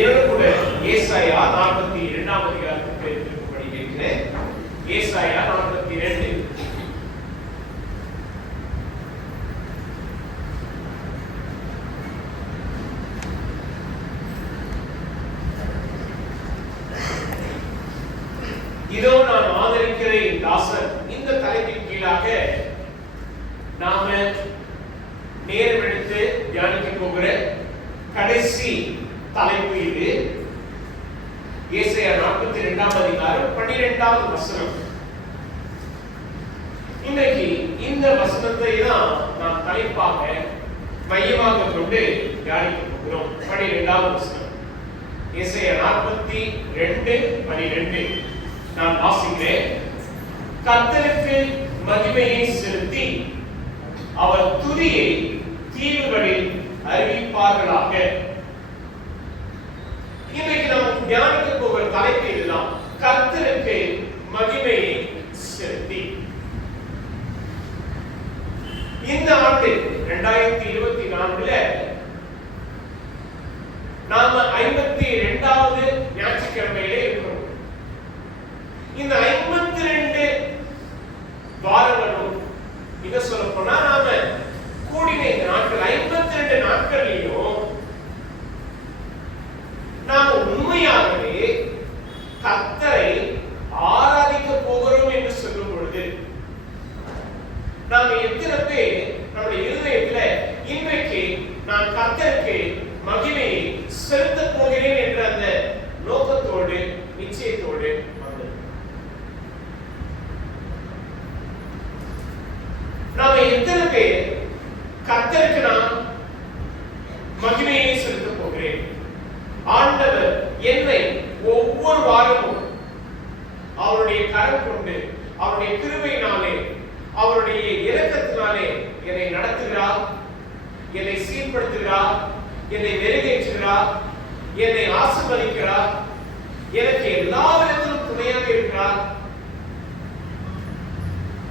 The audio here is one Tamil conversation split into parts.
என்னோட கூட ஏசாயா 42ஆம் அதிகாரத்துக்கு படிக்கிறேன். ஏசாயா 42. இதோ நான் ஆதரிக்கிற என் தாசன். இந்த தலைப்பின் கீழாக நாம நேரம் எடுத்து தியானிக்க போகிற கடைசி தலைப்பு இது. ஏசாயா 42ஆம் அதிகாரம் 12வது வசனம். இன்னைக்கு இந்த வசனத்தை தான் நாம் தலைப்பாக மையமாக கொண்டு தியானிக்க போகிறோம். 12வது வசனம். ஏசாயா 42:12 நான் வாசிக்கிறேன். கர்த்தருக்கு மகிமையை செலுத்தி அவர் துதியை தீவுகளில் அறிவிப்பார்களாக. இன்றைக்கு நாம் தியானிக்க போகிற தலைப்பு இதுதான், கர்த்தருக்கு மகிமையை செலுத்தி. இந்த ஆண்டு 2024 நாம 52வது ஞாயிற்றுக்கிழமையிலே இருக்கிறோம். இந்த 52 வாரங்களும் இத சொல்ல போனா நாம கூடின நாட்கள் 52 நாட்களையும் நாம உண்மையாகவே கர்த்தரை ஆராதிக்க போகிறோம் என்று சொல்லும் பொழுது நாம எத்தனை பேர் நம்முடைய இருதயத்துல இன்றைக்கு நான் கர்த்தருக்கு மகிமையை செலுத்தப் போகிறேன் என்ற அந்த நோக்கத்தோடு நிச்சயத்தோடு வந்தது. நாம எத்தனை பேர் கர்த்தருக்கு நான் மகிமையை செலுத்தப் போகிறேன், ஆண்டவர் என்னை ஒவ்வொரு வாரமும் அவருடைய கரம் கொண்டு அவருடைய கிருபையினாலே அவருடைய இரக்கத்தினாலே என்னை நடத்துகிறார், என்னை சீர்படுத்துகிறார், என்னை மெருகேற்றுகிறார், என்னை ஆசீர்வதிக்கிறார், எனக்கு எல்லா விதத்திலும் துணையாக இருக்கிறார்.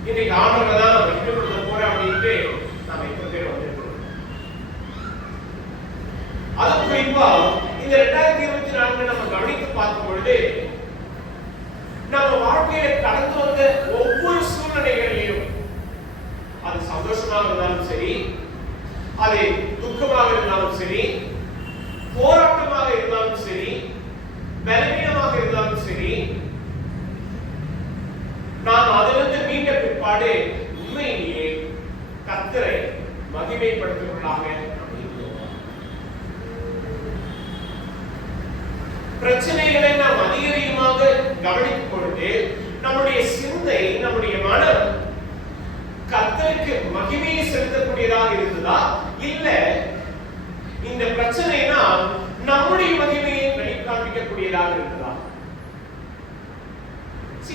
இன்னைக்கு ஆண்டவர் தான் நம்ம விட்டுவிட போறோம் அப்படின்ட்டு நாம எத்தனை பேர் வந்திருக்கிறோம். அது குறிப்பா இந்த 2024 நம்ம கவனித்து பார்க்கும் பொழுது நம்ம வாழ்க்கையில கடந்து வந்த ஒவ்வொரு சூழ்நிலைகளிலும் அது சந்தோஷமாக இருந்தாலும் சரி, அது துக்கமாக இருந்தாலும் சரி, போராட்டமாக இருந்தாலும் சரி, பலவீனமாக இருந்தாலும் சரி, நாம் அதிலிருந்து மீண்ட பிற்பாடு உண்மையிலேயே கர்த்தரை மகிமைப்படுத்துவதாக பிரச்சனைகளை நாம் அதிகமாக கவனிக்கும் பொழுது நம்முடைய சிந்தை, நம்முடைய மனம் கர்த்தருக்கு மகிமையை செலுத்தக்கூடியதாக இருந்ததா, இல்ல இந்த பிரச்சனைனா நம்முடைய மகிமையை வெளிக்காண்பிக்கக்கூடியதாக இருந்ததா?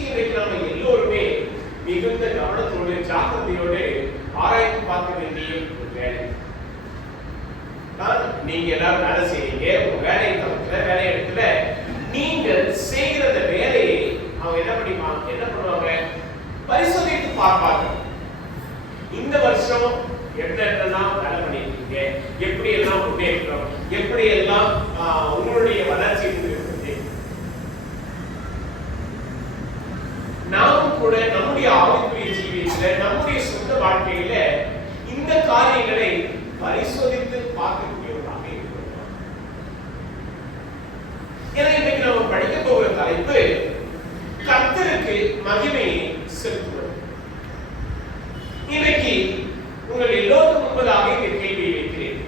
இன்றைக்கு நாம எல்லோருமே மிகுந்த கவனத்தோடு ஜாக்கிரதையோடு ஆராய்ந்து பார்க்க வேண்டிய ஒரு வேலை. நீங்க எல்லாரும் வேலை செய்றீங்க, உங்க வேலை இடத்துல நீங்க செய்கிற வேலையை அவங்க என்ன பண்ணுவாங்க, பரிசோதித்து பார்ப்பாங்க. இந்த வருஷம் என்னென்னலாம் வேலை பண்ணிருக்கீங்க, எப்படி எல்லாம் முன்னேற்றம், எப்படி எல்லாம் உங்களுடைய வளர்ச்சி இருக்குது. நாமும் கூட நம்முடைய ஆவிக்குரிய ஜீவியத்துல, நம்முடைய சொந்த வாழ்க்கையில இந்த காரியங்களை பரிசோதித்து பார்க்கக்கூடியவர்களாக இருக்கிறோம். எனவே இன்னைக்கு நம்ம படிக்க போகிற தலைப்பு கர்த்தருக்கு மகிமையை செலுத்துவது. இன்னைக்கு உங்கள் எல்லோருக்கும் முன்பதாக இந்த கேள்வியை வைக்கிறேன்.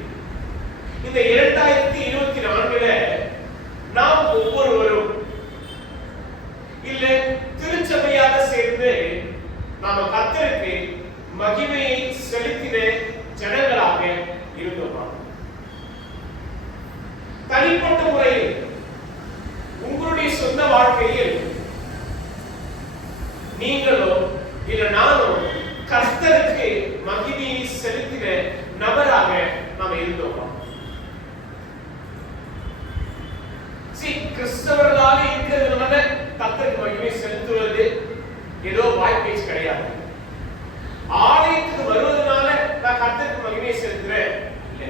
இந்த 2024 நாம் ஒவ்வொருவரும் இல்ல திருச்சபையாக சேர்ந்து நாம கர்த்தருக்கு மகிமையை செலுத்தின ஜனங்களாக இருந்தோமா? தனிப்பட்ட முறையில் உங்களுடைய சொந்த வாழ்க்கையில் நீங்களோ இல்ல நானோ கர்த்தருக்கு மகிமையை செலுத்தின நபராக நாம் இருந்தோமா? கிறிஸ்தவர்களாக இருக்கிறதுனால கர்த்தருக்கு மகிமை செலுத்துவது ஏதோ வாய்ப்பேச்சு கிடையாது. ஆலயத்துக்கு வருவதனால நான் கர்த்தருக்கு மகிமை செலுத்துறேன் இல்லை.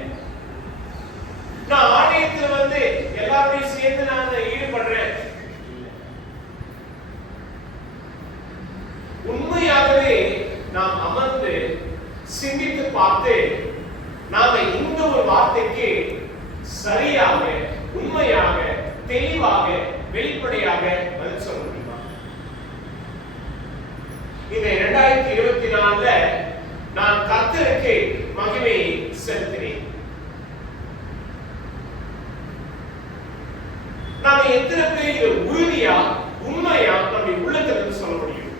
நான் ஆலயத்துல எல்லாருடைய சேர்ந்து நான் ஈடுபடுறேன். உண்மையாகவே நாம் அமர்ந்து சிந்தித்து பார்த்து நாம இந்த ஒரு வார்த்தைக்கு சரியாக, உண்மையாக, தெளிவாக, வெளிப்படையாக பதில் சொல்ல முடியுமா? இந்த 2024 நான் கர்த்தருக்கு மகிமையை செலுத்தினேன். நாம எத்தனை பேர் இது உறுதியா, உண்மையா நம்முடைய உள்ளத்திலிருந்து சொல்ல முடியும்?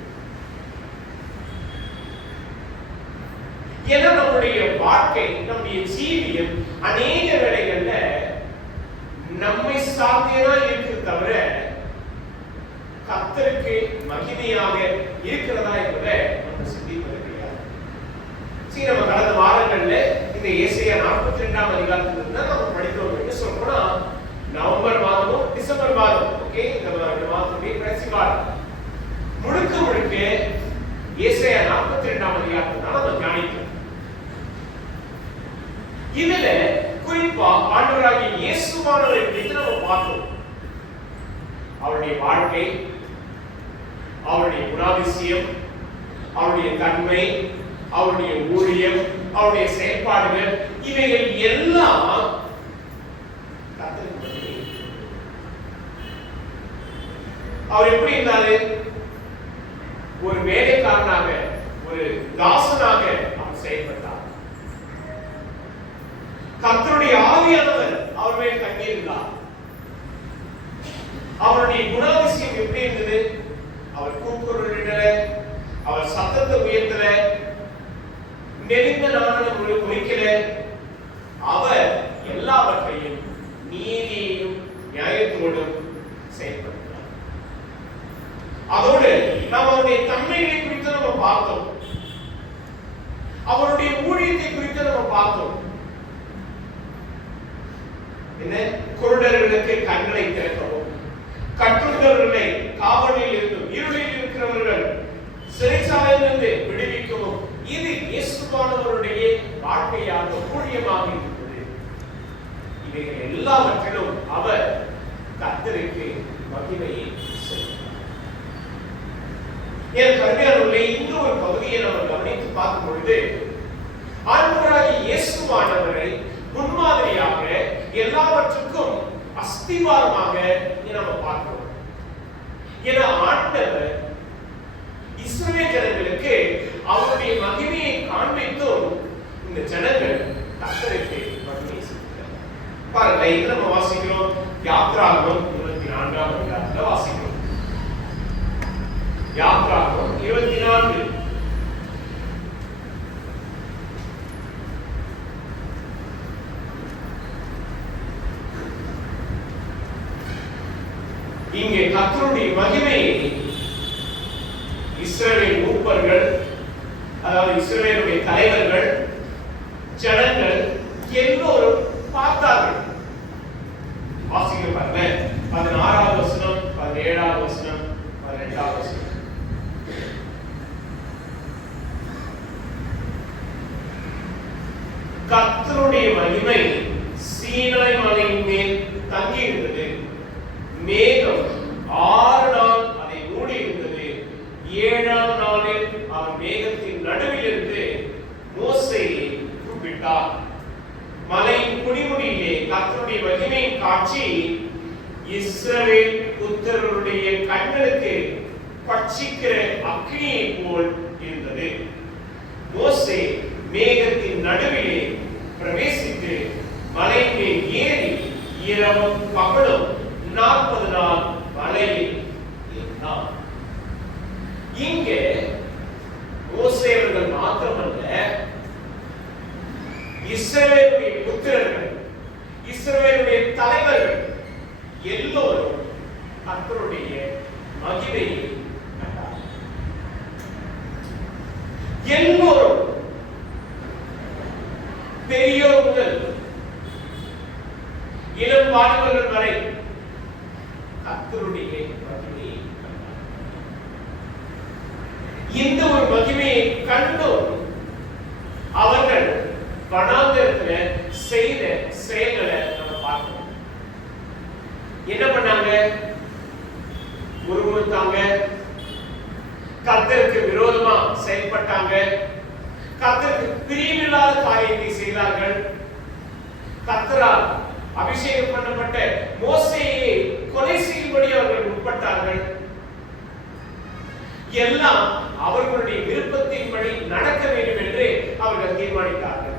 ஏன்னா நம்முடைய வாழ்க்கை, நம்முடைய ஜீவியம் அநேக வேளைகள்ல நம்மை சார்ந்தேதான் இருக்கிறது தவிர கர்த்தருக்கு மகிமையாக இருக்கிறதா என்பதை நம்ம சிந்திப்பது கிடையாது. சரி, நம்ம கடந்த வாரங்கள்ல இந்த ஏசாயா 42ஆம் அதிகாரத்திலிருந்து நம்ம படிக்கிறோம். என்ன சொல்றோம்னா, நவம்பர் மாதமும் டிசம்பர் மாதம், ஓகே, இந்த மாதத்துடைய கடைசி வாரம் முழுக்க முழுக்க ஏசாயா 42ஆம் அதிகாரத்தை தான் நம்ம தியானிக்கிறோம். இதுல குறிப்பா ஆண்டவராகிய இயேசுவானவரை குறித்து நம்ம பார்த்தோம். அவருடைய வாழ்க்கை, அவருடைய குணாதிசயம், அவருடைய தன்மை, அவருடைய ஊழியம், அவருடைய செயல்பாடுகள், இவைகள் எல்லாம் அவர் எப்படி இருந்தாரு? ஒரு வேலைக்காரனாக, ஒரு தாசனாக அவர் செயல்பட்டார். கர்த்தருடைய ஆவியானவர் அவர் மேல் தங்கியிருந்தார். அவருடைய குணாதிசயம் எப்படி இருந்தது? அவர் கூக்குரலிடல, அவர் சத்தத்தை உயர்த்தல, நெருங்க நாணம் ஒழிக்கல. அவர் எல்லாவற்றையும் நீதியையும் நியாயத்தோடும் செயல்படுத்தினார். அதோடு நாம் அவருடைய தன்மைகளை குறித்து நம்ம பார்த்தோம். அவருடைய ஊழியத்தை குறித்து நம்ம பார்த்தோம். என்ன? குருடர்களுக்கு கண்களை திறக்கவும், கட்டுண்டவர்களை காவலில் இருந்தும் இருளில் இருக்கிறவர்கள் சிறைச்சாலையிலிருந்து விடுவிக்கவும், இது இயேசுவானவருடைய வாழ்க்கையாக ஊழியமாக இருந்தது. இவைகள் எல்லாவற்றிலும் அவர் கர்த்தருக்கு மகிமையை செலுத்தினார். என் கருவியானவர்களே, இந்த ஒரு பகுதியை நம்ம கவனித்து பார்க்கும் பொழுது ஆண்டவராகிய இயேசுவானவரை முன்மாதிரியாக, எல்லாவற்றுக்கும் அஸ்திவாரமாக நம்ம பார்க்கிறோம். ஏன்னா ஆண்டவர் இஸ்ரவேல் ஜனங்களுக்கு அவருடைய மகிமையை காண்பித்தும் இந்த ஜனங்கள் கர்த்தருக்கு மகிமையை செலுத்தினர். பாருங்க, இது நம்ம வாசிக்கிறோம். யாத்ராகமம் 24ஆம் அதிகாரத்துல வாசிக்கிறோம். யாத்ராகமம் 24. இங்கே கர்த்தருடைய மகிமையை இஸ்ரவேல் மூப்பர்கள், அதாவது இஸ்ரவேலுடைய தலைவர்கள், ஜனங்கள் எல்லோரும் பார்த்தார்கள். வாசிக்க பாருங்க, 16ஆவது வசனம், 17ஆவது வசனம், 18ஆவது வசனம். கர்த்தருடைய மகிமை சீனாய் மலையின் மேல் தங்கி இருந்தது. மேகம் 6 நாள் அதை மூடி இருந்தது. 7ஆம் நாளில் அவர் மேகத்தின் நடுவில் இருந்து மோசேயை கூப்பிட்டார். மலையின் குடிமுடியிலே கர்த்தருடைய மகிமையின் காட்சி இஸ்ரவேல் புத்திரருடைய கண்களுக்கு பட்சிக்கிற அக்கினியை போல் இருந்தது. மோசே மேகத்தின் நடுவிலே பிரவேசித்து மலையின் மேல் ஏறி இரவும் பகலும் 40 நாள் மலையில் இருந்தார். இங்கே மோசே அவர்கள் மாத்திரமல்ல, இஸ்ரவேலுடைய புத்திரர்கள், இஸ்ரவேலுடைய தலைவர்கள் எல்லோரும் கர்த்தருடைய மகிமையை கண்டார். எல்லோரும், பெரியோர் முதல் இளம் வாலிபர்கள் வரை கர்த்தருடைய மகிமையை கண்டார். இந்த ஒரு மகிமையை கண்டும் அவர்கள் வனாந்தரத்தில் செய்த செயல்களை நம்ம பார்க்கணும். என்ன பண்ணாங்க? முறுமுறுத்தாங்க, கர்த்தருக்கு விரோதமா செயல்பட்டாங்க, கர்த்தருக்கு பிரியமில்லாத காரியத்தை செய்தார்கள். கர்த்தரால் அபிஷேகம் பண்ணப்பட்ட மோசேயை கொலை செய்யும்படி அவர்கள் முற்பட்டார்கள். எல்லாம் அவர்களுடைய விருப்பத்தின்படி நடக்க வேண்டும் என்று அவர்கள் தீர்மானித்தார்கள்.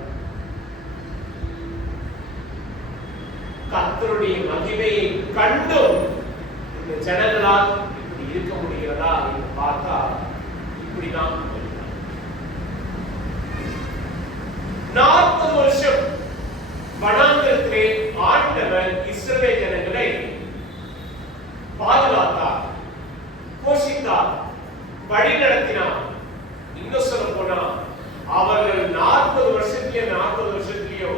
கர்த்தருடைய மகிமையை கண்டும் இந்த ஜனங்களால் இப்படி இருக்க முடிகிறதா என்று பார்த்தா இப்படிதான். 40 வருஷம் வனாந்தரத்திலே ஆண்டவர் இஸ்ரவேல் ஜனங்களை பாதுகாத்தார், போஷித்தார், வழி நடத்தினார். இன்னும் சொல்ல போனா அவர்கள் 40 வருஷத்திலேயோ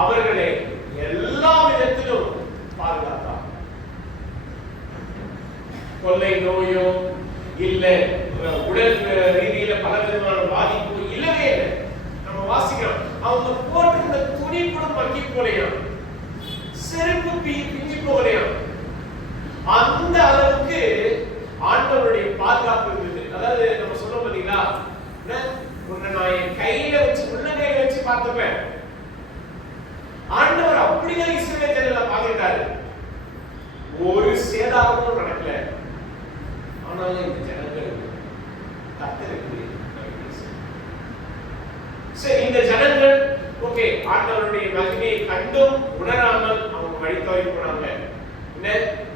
அவர்களை எல்லா விதத்திலும் பாதுகாத்தார். கொள்ளை நோயோ இல்ல உடல் ரீதியில பல விதமான பாதிப்பு இல்லவே இல்லை. நம்ம வாசிக்கிறோம், அவங்க போட்டிருந்த துணி கூட மக்கி போலையாம், செருப்பு பிஞ்சு போலையாம். அந்த அளவுக்கு ஆண்டவருடைய பாதுகாப்பு இருந்தது. அதாவது நம்ம சொல்றோம் பாத்தீங்களா, உன்னை நான் என் கையில வச்சு உள்ளங்கையில வச்சு பார்த்துப்பேன். ஆண்டவர் அப்படிதான் இஸ்ரவேல் ஜனங்களை பாதுகாத்தாரு. ஒரு சேதாரமும் நடக்கல. ஆனாலும் இந்த ஜனங்கள் கர்த்தருக்கு சரி, இந்த ஜனங்கள் ஓகே ஆண்டவருடைய மகிமையை கண்டும் உணராமல் அவங்க வழி தவறி போனாங்க. என்ன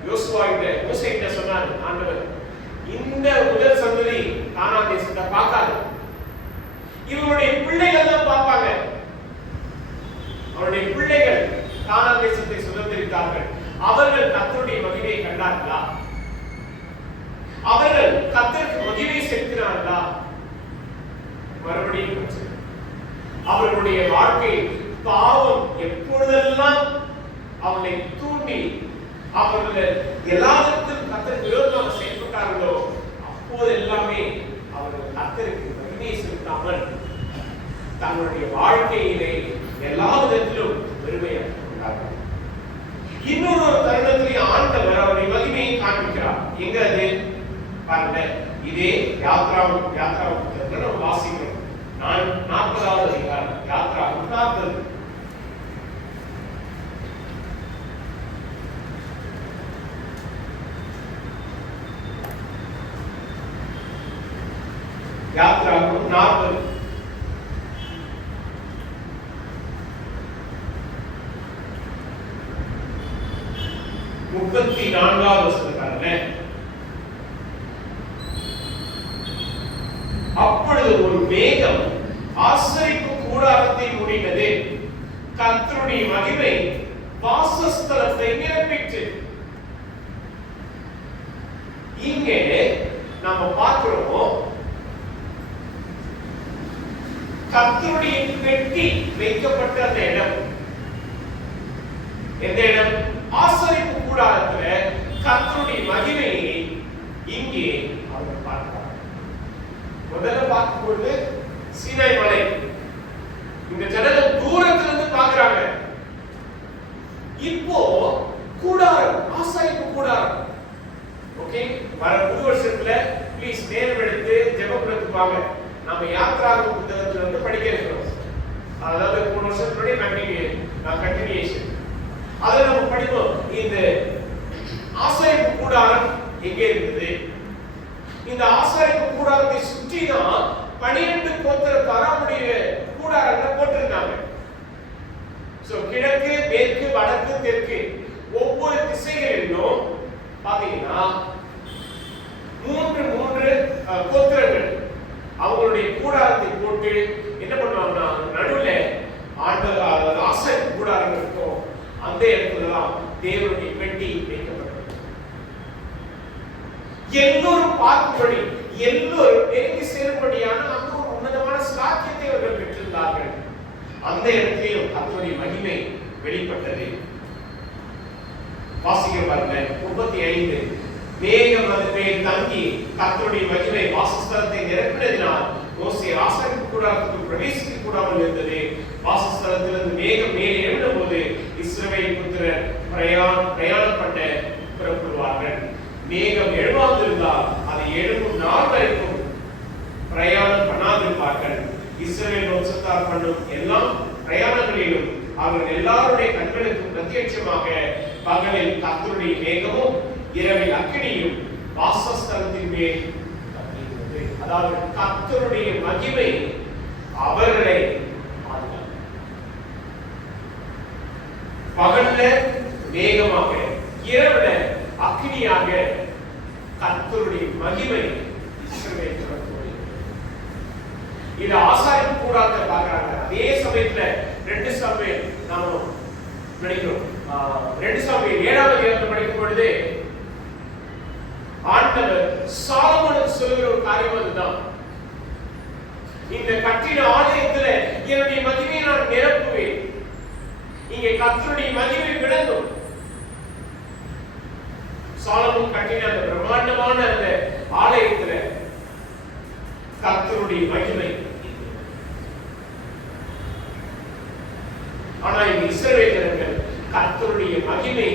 யோசுவா மோசே கிட்ட சொன்னார் ஆண்டவர், இந்த முதல் சந்ததி கானான் தேசத்தை பார்க்காது, இவருடைய பிள்ளைகள் தான் பார்ப்பாங்க. அவருடைய பிள்ளைகள் கானான் தேசத்தை சுதந்திரித்தார்கள். அவர்கள் கர்த்தருடைய மகிமையை கண்டார்களா? அவர்கள் கர்த்தருக்கு மகிமை செலுத்தினார்களா? மறுபடியும் அவர்களுடைய வாழ்க்கை பாவம் எப்பொழுதெல்லாம் அவனை தூண்டி அவர்கள் எல்லாத்திற்கும் கர்த்தருக்கு விரோதமாக செயல்பட்டார்களோ அப்போது எல்லாமே அவர்கள் கர்த்தருக்கு மகிமையை செலுத்தாமல் தங்களுடைய வாழ்க்கையிலே எல்லா விதத்திலும் பெருமையாக கொண்டார்கள். இன்னொரு தருணத்திலே ஆண்டவர் அவருடைய மகிமையை காண்பிக்கிறார். எங்க அது பாருங்க, இதே யாத்ராவும் நம்ம வாசிக்கிறோம். 40வது அதிகாரம் யாத்ராவும் 40. யாத்ராவும் 40 34வது வசனக்காரங்க. அப்பொழுது ஒரு மேகம் ஆசரிப்பு கூடாரத்தை மூடினது, கர்த்தருடைய மகிமை வாசஸ்தலத்தை நிரப்பிற்று. இங்கே நாம பார்க்கிறோம், கர்த்தருடைய பெட்டி வைக்கப்பட்ட அந்த இடம் எந்த இடம்? ஆசரிப்பு கூடாரத்துல கர்த்தருடைய மகிமையை இங்கே அவர் பார்க்கிறார். முதல்ல பார்க்கும்போது சீனாய் மலை, இந்த ஜனங்கள் தூரத்திலிருந்து பார்க்கிறாங்க. இப்போ கூடாரம், ஆசரிப்பு கூடாரம். ஓகே, வர புது வருஷத்துல ப்ளீஸ் நேரம் எடுத்து ஜெபக்குறதுக்கு வாங்க. நம்ம யாத்ராகும் புத்தகத்துல வந்து படிக்க இருக்கிறோம். அதாவது போன வருஷத்துடைய கண்டினியூஷன். அதை நம்ம படிப்போம். இந்த ஆசரிப்பு கூடாரம் எங்கே இருக்குது? இந்த ஆசரிப்பு கூடாரத்தை சுற்றி தான் 12 கோத்திரக்காரருடைய கூடாரங்களை போட்டிருந்தாங்க. சோ கிழக்கு, மேற்கு, வடக்கு, தெற்கு ஒவ்வொரு திசைகளிலும் பாத்தீங்கன்னா 3 கோத்திரங்கள் அவங்களுடைய கூடாரத்தை போட்டு என்ன பண்ணுவாங்கன்னா நடுவுல ஆண்டவர் ஆசரிப்பு கூடாரம் இருக்கும். அந்த இடத்துலதான் தேவனுடைய பெட்டி வைக்கப்பட்டது. எல்லோரும் பார்க்கும்படி, எல்லோரும் நெருங்கி சேரும்படியான அந்த ஒரு உன்னதமான சாக்கியத்தை அவர்கள் பெற்றிருந்தார்கள். அந்த இடத்திலேயும் கர்த்தருடைய மகிமை வெளிப்பட்டது. வாசிக்க பாருங்க 35. மேகம் அது மேல் தங்கி கர்த்தருடைய மகிமை வாசஸ்தலத்தை நிரப்பினதினால் மோசே ஆசரிப்பு கூடாரத்துக்கு பிரவேசிக்க கூடாமல் இருந்தது. வாசஸ்தலத்திலிருந்து மேகம் மேலே எழுந்த போது இஸ்ரவேல் புத்திரர் பிரயாணப்பட்ட இஸ்ரவேல் வம்சத்தார் பண்ணும் எல்லா பிரயாணங்களிலும் அவர்கள் எல்லாருடைய கண்களுக்கும் பிரத்யட்சமாக பகலில் கர்த்தருடைய மேகமும் இரவில் அக்கினியும் வாசஸ்தலத்தின் மேல் தங்கியிருந்தது. அதாவது கர்த்தருடைய மகிமை அவர்களை பாதுகாத்தது. பகல்ல மேகமாக இரவுல அக்கினியாக கர்த்தருடைய மகிமை இஸ்ரவேல் இது ஆசாரிப்பு கூடாரத்தை பார்க்கறாங்க. அதே சமயத்துல 2 சாமுவேல் நாம நினைக்கிறோம் 2 சாமுவேல் 7ஆம் அதிகாரத்தை படிக்கும் பொழுது ஆண்டவர் சாலமோனுக்கு சொல்லுகிற ஒரு காரியம் அதுதான். இந்த கட்டின ஆலயத்துல என்னுடைய மகிமையை நான் நிரப்புவேன். இங்கே கர்த்தருடைய மகிமை விளங்கும். சாலமோன் கட்டின அந்த பிரம்மாண்டமான அந்த ஆலயத்துல கர்த்தருடைய மகிமை. ஆனா இந்த இஸ்ரவேல் ஜனங்கள் கர்த்தருடைய மகிமை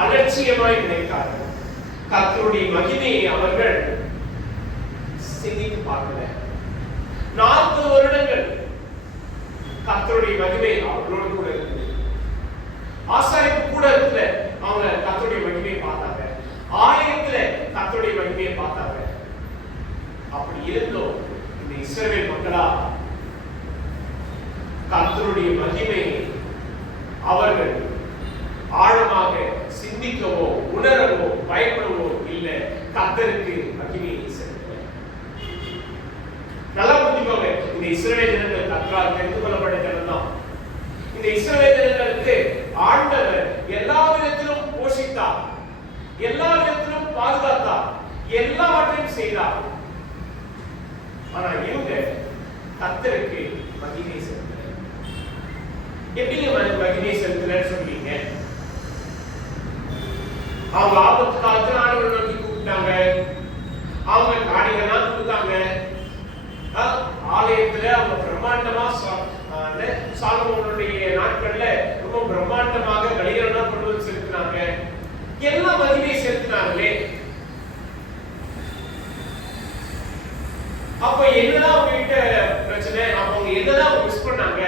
அலட்சியமாய் நினைத்தார்கள். கர்த்தருடைய மகிமையை அவர்கள் சிந்தித்து பார்க்கல. 40 வருடங்கள் கர்த்தருடைய மகிமை அவர்களோடு கூட இருந்தது. ஆசாரிப்பு கூடத்துல அவங்க கர்த்தருடைய மகிமையை பார்த்தாங்க. ஆலயத்துல கர்த்தருடைய மகிமையை பார்த்தாங்க. அப்படி இருந்தோம் இந்த இஸ்ரவேல் மக்களா கர்த்தருடைய மகிமை அவர்கள் ஆழமாக சிந்திக்கவோ உணரவோ பயப்படவோ இல்லை. கர்த்தருக்கு மகிமையை செலுத்தல. நல்லா புரிஞ்சுக்கோங்க, இந்த இஸ்ரவேல் ஜனங்கள் கர்த்தரால் தெரிந்து கொள்ளப்பட்ட ஜனம் தான். இந்த இஸ்ரவேல் ஜனங்களுக்கு ஆண்டவர் எல்லா விதத்திலும் போஷித்தார், எல்லா விதத்திலும் பாதுகாத்தார், எல்லாவற்றையும் செய்தார். ஆனா இவங்க கர்த்தருக்கு மகிமை செலுத்தல. எப்படிங்க மகிமை செலுத்தலன்னு சொல்றீங்க? அவங்க ஆபத்து காலத்துல ஆண்டவரை நோக்கி கூப்பிட்டாங்க, அவங்க காணிகள்லாம் கொடுத்தாங்க. ஆலயத்துல அவங்க பிரம்மாண்டமா சாலமோனுடைய நாட்கள்ல ரொம்ப பிரம்மாண்டமாக பலிகள்லாம் கொண்டு வந்து செலுத்தினாங்க. எல்லாம் மகிமை செலுத்தினாங்களே. அப்ப என்னதான் அவங்க கிட்ட பிரச்சனை? அவங்க என்னதான் மிஸ் பண்ணாங்க?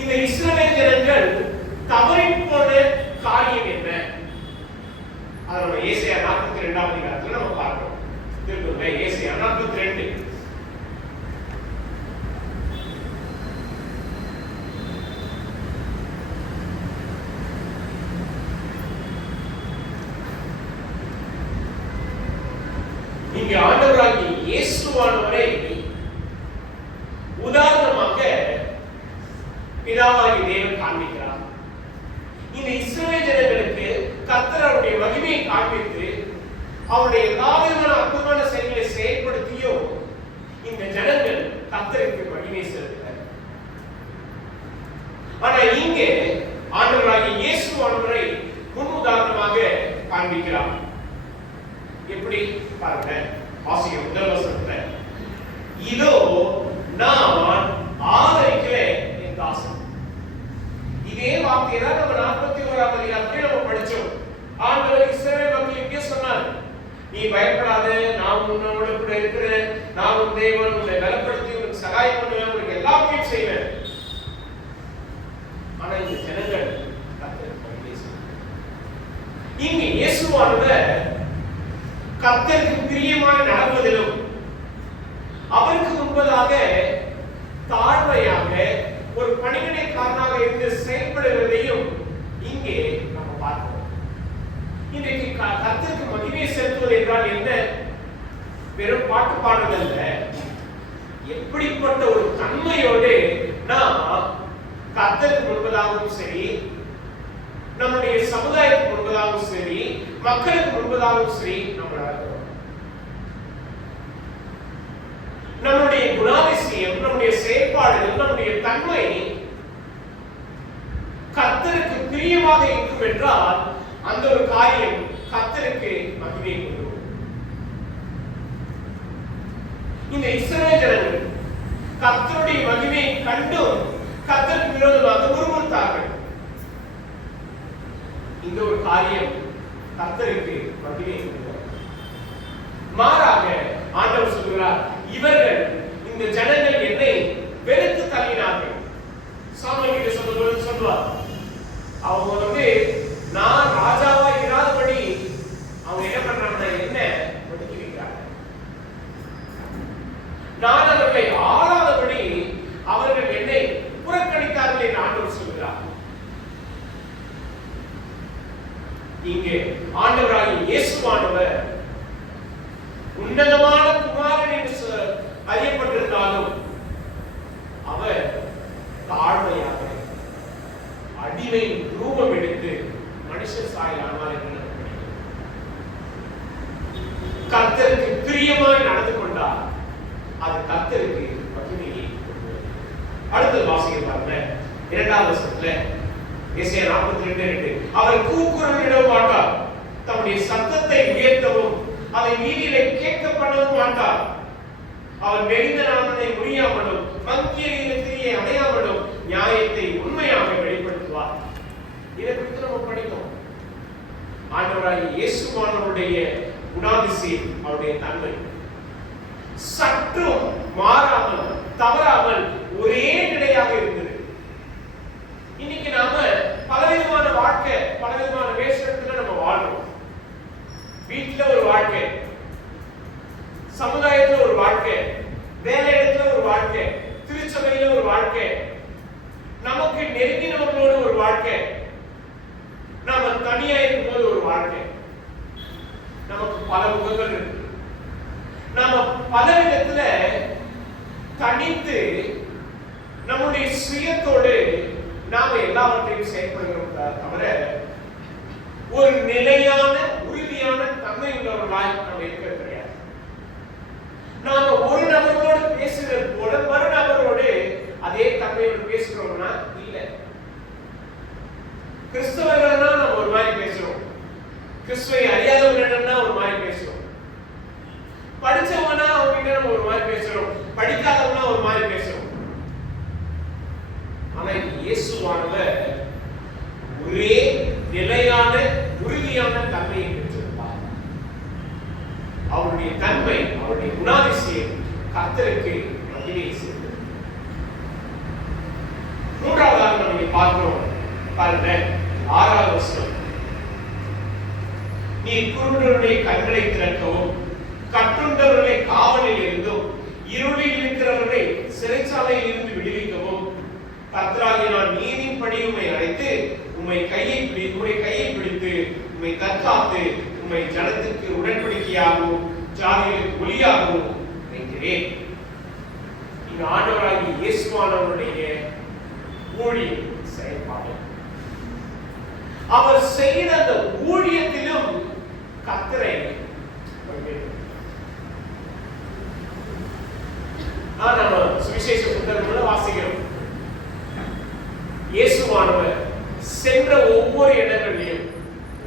இந்த இஸ்ரவேல் ஜனங்கள் தவறி போன காரியம் என்ன? அதை நம்ம ஏசாயா 42ஆம் அதிகாரத்துல நம்ம பார்க்கிறோம். திரும்ப ஏசாயா 42. இங்கே ஆண்டவராகிய இயேசுவானவரை உதாரணமாக பிதாவாகிய தேவன் காண்பிக்கிறார். இந்த இஸ்ரவேல் ஜனங்களுக்கு கர்த்தர் அவருடைய மகிமையை காண்பித்து அவருடைய எல்லா விதமான அற்புதமான செயல்களை செயல்படுத்தியும் இந்த ஜனங்கள் கர்த்தருக்கு மகிமை செலுத்தினர். ஆனா இங்கே ஆண்டவராகிய இயேசுவானவரை முன் உதாரணமாக காண்பிக்கிறார். எப்படி பாருங்க, வாசிக்க முதல் வசனத்துல, இதோ நான் ஆதரிக்கிறேன் என் தாசன். இதே வார்த்தையை தான் நம்ம 41ஆம் அதிகாரத்துல நம்ம படிச்சோம். ஆண்டவர் இஸ்ரவேல் மக்களுக்கு சொன்னார், நீ பயப்படாத, நான் உன்னோட கூட இருக்கிறேன், நான் உன் தேவன், உன்னை பலப்படுத்தி உனக்கு சகாயம் பண்ணுவேன், உனக்கு எல்லாத்தையும் செய்வேன். ஆனா இந்த ஜனங்கள் இங்க இயேசுவானவர் கர்த்தருக்கு பிரியமாய் நடப்பதிலும் அவருக்கு முன்பதாக தாழ்மையாக ஒரு பணிவிடைக்காரனாக இருந்து செயல்படுவதையும் இங்கே நம்ம பார்க்கிறோம். இன்றைக்கு கர்த்தருக்கு மகிமை செலுத்துவது என்றால் என்ன? வெறும் பாட்டு பாடுதல்ல, எப்படிப்பட்ட ஒரு தன்மையோடு நாம் கர்த்தருக்கு முன்பதாகவும் சரி, நம்முடைய சமுதாயத்துக்கு முன்பதாகவும் சரி, மக்களுக்கு முன்பதாகவும் சரி நம்ம நடக்கிறோம். நம்முடைய குணாதிசயம், நம்முடைய செயல்பாடுகள், நம்முடைய தன்மை கர்த்தருக்கு பிரியமாக இருக்கும் என்றால் அந்த ஒரு காரியம் கர்த்தருக்கு மகிமை கொண்டு வரும். இந்த இஸ்ரவேல் ஜனங்கள் கர்த்தருடைய மகிமையை கண்டும் கர்த்தருக்கு விரோதமாக முறுமுறுத்தார்கள். இந்த ஒரு காரியம் கர்த்தருக்கு மகிமை கொண்டு வரும். மாறாக ஆண்டவர் சொல்கிறார், இவர்கள் இந்த ஜனங்கள் என்னை வெறுத்து தள்ளினார்கள். சாமுவேல் கிட்ட சொல்லுவார், அவங்க நான் ராஜாவா இராதபடி அவங்க என்ன பண்றாங்கன்னா என்ன ஒதுக்கி வைக்கிறாங்க. நான் அவர்களை ஆளாதபடி அவர்கள் என்னை புறக்கணித்தார்கள் என்று ஆண்டவர் சொல்கிறார். இங்கே ஆண்டவராகிய இயேசுவானவர் உன்னதமான குமாரன் என்று அறியப்பட்டிருந்தாலும் அவர் தாழ்மையாக அடிமை ரூபம் எடுத்து மனுஷ சாயலானார் என்று கர்த்தருக்கு பிரியமாய் நடந்து கொண்டார். அது கர்த்தருக்கு மகிமையை கொடுத்தது. அடுத்த வாசிக்க பாருங்க, 2வது வசனத்துல எசேயா 42:2, அவர் கூக்குரலிட மாட்டார், தம்முடைய சத்தத்தை உயர்த்தவும் அதை நீதியிலே கேட்க பண்ணவும் மாட்டார். அவர் மெலிந்த நாமத்தை முடியாமலும் மங்கிய நீதியை அடையாமலும் நியாயத்தை உண்மையாக வெளிப்படுத்துவார். இதை குறித்து நம்ம படித்தோம். ஆண்டவராகிய இயேசுவானவருடைய குணாதிசயம், அவருடைய தன்மை சற்றும் மாறாமல் தவறாமல் ஒரே நிலையாக இருந்தது. இன்னைக்கு நாம பலவிதமான வாழ்க்கை, பலவிதமான வேஷத்துல நம்ம வாழ்றோம். வீட்டுல ஒரு வாழ்க்கை, சமுதாயத்துல ஒரு வாழ்க்கை, வேலை இடத்துல ஒரு வாழ்க்கை, திருச்சபையில ஒரு வாழ்க்கை, நமக்கு நெருங்கினவர்களோடு ஒரு வாழ்க்கை, நாம தனியா இருக்கும்போது ஒரு வாழ்க்கை. நமக்கு பல முகங்கள் இருக்கு. நாம பல விதத்துல தனித்து நம்முடைய சுயத்தோடு நாம எல்லாவற்றையும் செயல்படுகிறோம். தவிர ஒரு நிலையான உறுதியான தன்மை உள்ளவர்களாய் நாம் இருக்கிறது கிடையாது. நாம ஒரு நபரோடு பேசுகிறது போல மறு நபரோடு அதே தன்மையோடு பேசுகிறோம்னா இல்ல. கிறிஸ்தவர்கள்னா நம்ம ஒரு மாதிரி பேசுறோம், கிறிஸ்துவை அறியாதவர்களிடம்னா ஒரு மாதிரி பேசுறோம், படிச்சவனா அவங்க கிட்ட நம்ம ஒரு மாதிரி பேசுறோம், படிக்காதவனா ஒரு மாதிரி பேசுறோம். ஆனா இயேசுவானவர் ஒரே நிலையான உறுதியான தன்மையை பெற்றிருப்பார். அவருடைய தன்மை, அவருடைய குணாதிசயம் கர்த்தருக்கு மகிமையை சேர்த்தது. 3வது நம்ம பார்க்கிறோம் பாருங்க, 6வது வசனம், நீ குருடருடைய கண்களை திறக்கவும் கட்டுண்டவர்களை காவலில் இருந்தும் இருளில் இருக்கிறவர்களை சிறைச்சாலையில் இருந்து விடுவிக்கவும் கர்த்தராகிய நான் நீதியின்படி உம்மை அழைத்து உம்மை கையை பிடித்து உம்மை தற்காத்து உம்மை ஜனத்துக்கு உடன்படிக்கையாகவும் ஜாதிகளுக்கு ஒளியாகவும் வைக்கிறேன். இந்த ஆண்டவராகிய இயேசுவானவருடைய ஊழியம் செயல்பாடு, அவர் செய்த அந்த ஊழியத்திலும் கர்த்தரை நம்ம சுவிசேஷ புத்தகங்களை வாசிக்கிறோம். இயேசுவானவர் சென்ற ஒவ்வொரு இடங்களிலும்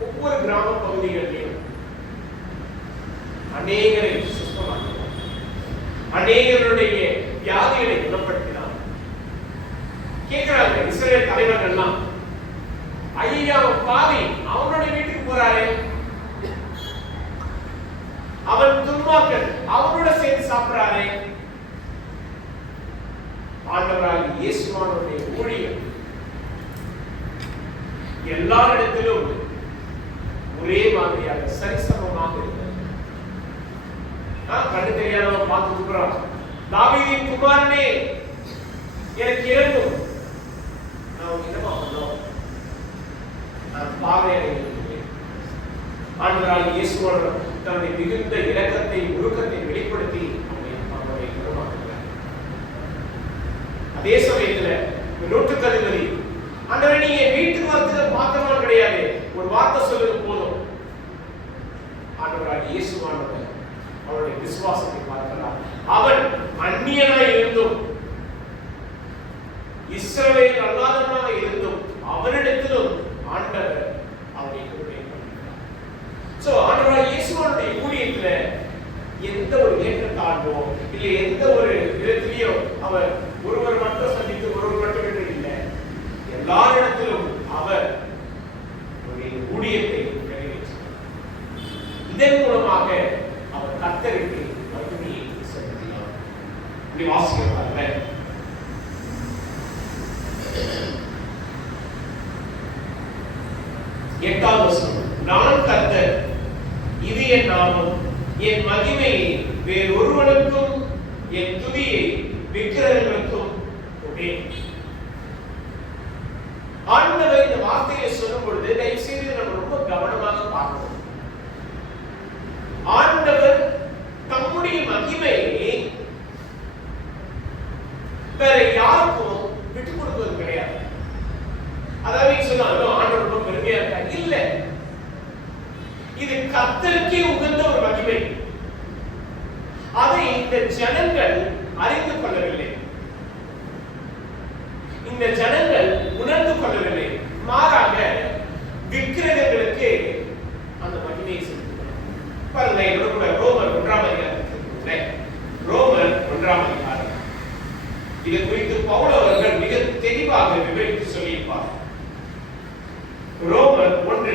ஒவ்வொரு கிராம பகுதிகளிலும் அநேகரை சுத்தமாக்கினார், அநேகருடைய வியாதிகளை குணப்படுத்தினார். கேட்கிறாங்க இஸ்ரவேல் தலைவர்கள்லாம், ஐயா பாவி அவனுடைய வீட்டுக்கு போறாரு, அவன் துன்மார்க்கன் அவனோட சேர்ந்து சாப்பிடுறாரு. ஆண்டவராகிய இயேசுவானுடைய ஊழியம் எல்லாரிடத்திலும் ஒரே மாதிரியாக சரிசமமாக இருக்கிறது. கண்ணு தெரியாதவன் பார்த்து கூப்பிடுறான், தாவீதின் குமாரனே எனக்கு இறங்கும். நான் என்னமா பண்ணோம், நான் பார்வையடைகிறேன். ஆண்டவராகிய இயேசுவானவர் தன்னுடைய மிகுந்த இரக்கத்தை உருக்கத்தை வெளிப்படுத்தி அவனை குணமாக்குகிறார். அதே சமயத்துல நூற்றுக்கதிபதி, ஆண்டவரே நீங்க வீட்டுக்கு வந்து மாத்திரமா கிடையாது, ஒரு வார்த்தை சொல்லுங்க போதும். ஆண்டவராகிய இயேசுவானவர் அவருடைய விசுவாசத்தை பார்க்கிறார். அவன் அந்நியனாய் இருந்தும் இஸ்ரவேல் அல்லாதவனாக இருந்தும் அவனிடத்திலும் ஆண்டவர் அவனை கிருபை பண்ணினார். சோ ஆண்டவராகிய இயேசுவானுடைய ஊழியத்துல எந்த ஒரு ஏற்றத்தாழ்வோ இல்ல எந்த ஒரு விதத்திலேயோ அவர் ஒருவர் மட்டும் சந்தித்து ஒருவர் மட்டும் என்று இல்லை, எல்லாரிடத்திலும் அவர் ஊழியத்தை நிறைவேற்றினார். இதன் மூலமாக அவர் கர்த்தருக்கு வாசிக்கிறாங்க. 8வது வசனம், நான் கர்த்தர், இது என் நாமம், என் மகிமையை வேறொருவனுக்கும் என் துதியை விக்கிரகங்களுக்கும் கொடேன். ஆண்டவர் இந்த வார்த்தையை சொல்லும் பொழுது தயவு செய்து நம்ம ரொம்ப கவனமாக பார்க்கணும். ஆண்டவர் தம்முடைய மகிமையை வேற யாருக்கும் விட்டுக் கொடுப்பது கிடையாது. அதாவது சொன்னாலும் ஆண்டவர் ரொம்ப பெருமையா இருக்காங்க இல்ல, இது கர்த்தருக்கே உகந்த ஒரு மகிமை. அதை இந்த ஜனங்கள் அறிந்து கொள்ளவில்லை, இந்த ஜனங்கள் உணர்ந்து கொள்ளவில்லை. மாறாக விக்கிரகங்களுக்கு அந்த மகிமையை செலுத்துகிறார். பாருங்க, என்னோட ரோமர் 1ஆம் அதிகாரம், ரோமர் 1ஆம் அதிகாரம், இது குறித்து பவுல் அவர்கள் மிக தெளிவாக விவரித்து சொல்லியிருப்பார். ரோமர் 1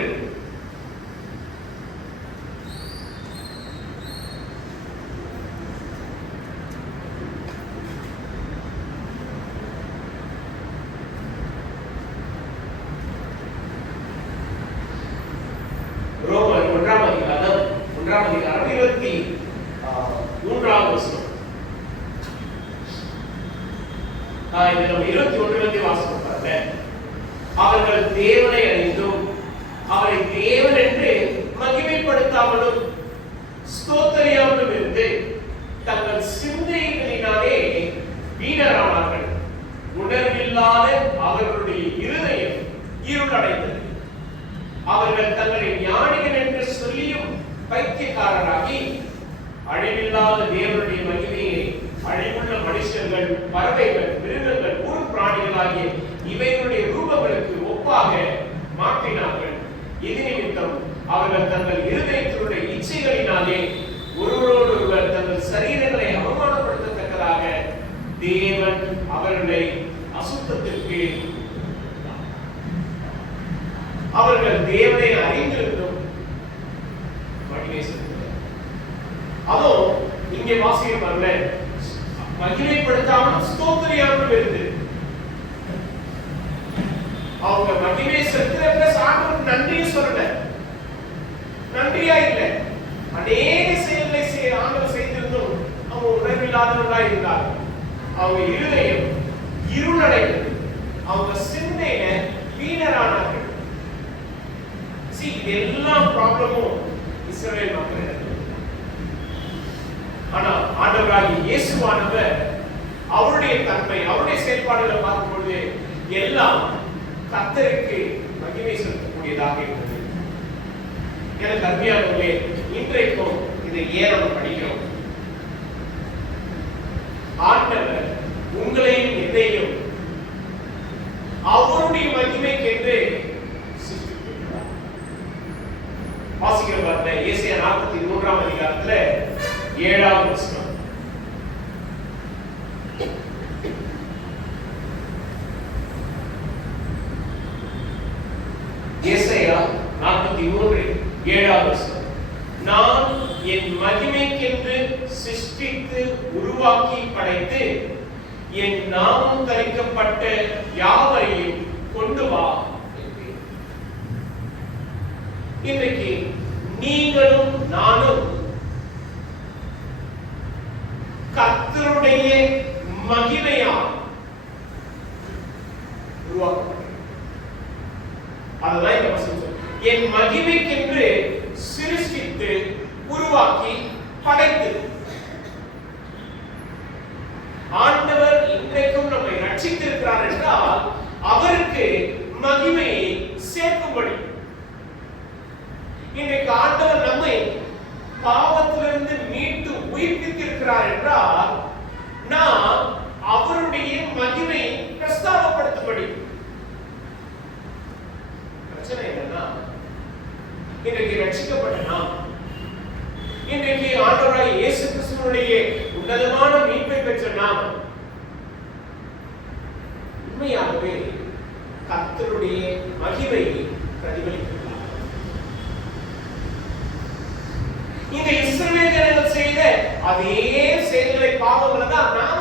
23வது வசனம். இதை நம்ம 21 வாசிப்போம் பாருங்க. அவர்கள் தேவனை அறிந்தும் அவரை தேவன் என்று மகிமைப்படுத்தாமலும் ஸ்தோத்திரியாமலும் இருந்து தங்கள் சிந்தைகளினாலே வீணரானார்கள். உணர்வில்லாத அவர்களுடைய இருதயம் இருளடைந்தது. அவர்கள் தங்களை ஞானிகள் என்று சொல்லியும் பைத்தியக்காரராகி அழிவில்லாத தேவனுடைய மகிமையை அழிவுள்ள மனுஷர்கள், பறவைகள், மிருகங்கள், ஊர் பிராணிகள் ஆகிய இவைகளுடைய ரூபங்களுக்கு ஒப்பாக மாற்றினார்கள். இது நிமித்தம் அவர்கள் தங்கள் இருதயத்தினுடைய இச்சைகளினாலே ஒருவரோடொருவர் தங்கள் சரீரங்களை அவமானப்படுத்தத்தக்கதாக தேவன் அவர்களை அசுத்தத்திற்கு, அவர்கள் தேவனை அறிந்திருந்தும் மகிமை செலுத்தினர். அதோ இங்கே வாசியம் வரல, மகிமைப்படுத்தாமல் ஸ்தோத்திரியாமல் இருந்து அவங்க மகிமை செலுத்துற ஆண்டவருக்கு நன்றியும் சொல்லல, நன்றியா இல்ல. அநேக செயல்களை ஆண்டவர் செய்திருந்தும் அவங்க உணர்வில்லாதவர்களா இருந்தார். அவங்க இருதயம் இருளடைந்தது, அவங்க சிந்தையில வீணரானார்கள். இது எல்லா ப்ராப்ளமும் இஸ்ரவேல் மக்கள். ஆனா ஆண்டவராகிய இயேசுவானவர் அவருடைய தன்மை, அவருடைய செயல்பாடுகளை பார்க்கும் பொழுது எல்லாம் கர்த்தருக்கு மகிமை செலுத்தக்கூடியதாக இருந்தது. எனக்கு அருமையானவர்களே, இன்றைக்கும் இதை ஏன் நம்ம படிக்கிறோம்? ஆண்டவர் உங்களையும் எதையும் அவருடைய மகிமைக்கென்று சிருஷ்டித்திருக்கிறார். வாசிக்கிற பாருங்க, ஏசாயா 43ஆம் அதிகாரத்துல 7வது வசனம். ஏசாயா 43:7வது வசனம். நான் என் மகிமைக்கென்று சிருஷ்டித்து உருவாக்கி படைத்து என் நாமம் தரிக்கப்பட்ட யாவரையும் கொண்டு வா. இன்றைக்கு நீங்களும் நானும் கர்த்தருடைய மகிமையால் உருவாக்கப்பட்டது. அதுதான் இந்த வசனம் சொல்லுது. என் மகிமைக்கென்று சிருஷ்டித்து உருவாக்கி படைத்து. ஆண்டவர் இன்றைக்கும் நம்மை ரட்சித்திருக்கிறார் என்றால் அவருக்கு மகிமையை சேர்க்கும்படி. இன்றைக்கு ஆண்டவர் நம்மை பாவத்திலிருந்து மீட்டு உயிர்ப்பித்திருக்கிறார் என்றால் நாம் அவருடைய மகிமையை பிரஸ்தாபப்படுத்தும்படி. பிரச்சனை என்னன்னா, இன்றைக்கு ரட்சிக்கப்பட்ட நாம், இன்றைக்கு ஆண்டவராகிய இயேசு கிறிஸ்துவினுடைய உன்னதமான மீட்பை பெற்ற நாம் உண்மையாகவே கர்த்தருடைய மகிமையை பிரதிபலிக்கிறார். இந்த இஸ்ரவேல் ஜனங்கள் செய்த அதே செயல்களை, பாவங்களை தான் நாம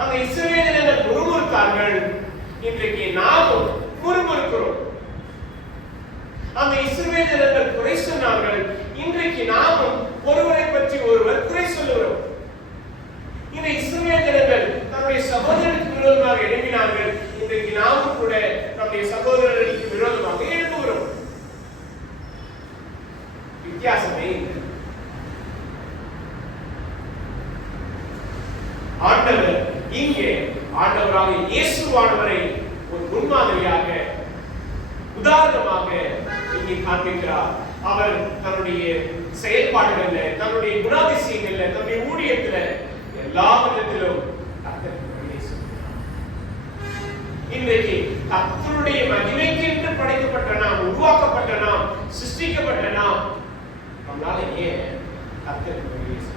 அந்த இஸ்ரவேலர்கள் முறுமுறுத்தார்கள், இன்றைக்கு நாமும் முறுமுறுக்கிறோம். அந்த இஸ்ரவேலர்கள் குறை சொன்னார்கள், இன்றைக்கு நாமும் ஒருவரை பற்றி ஒருவர் குறை சொல்லுகிறோம். இந்த இஸ்ரவேலர்கள் தன்னுடைய சகோதரருக்கு விரோதமாக எழுப்பினார்கள், இன்றைக்கு நாமும் கூட நம்முடைய சகோதரர்களுக்கு விரோதமாக எழுப்புகிறோம். வித்தியாசமே ஆண்டவர் இங்கே ஆண்டவராக இயேசுவானவரை ஒரு முன்மாதிரியாக உதாரணமாக இங்கே காண்பிக்கிறார். அவர் தன்னுடைய செயல்பாடுகள்ல, தன்னுடைய குணாதிசயங்கள்ல, தன்னுடைய ஊழியத்துல எல்லா விதத்திலும் இன்றைக்கு கர்த்தருடைய மகிமைக்கு என்று படைக்கப்பட்ட நாம், உருவாக்கப்பட்ட நாம், சிருஷ்டிக்கப்பட்ட நாம், நம்மளால ஏன் கர்த்தருக்கு மகிமை செய்ய?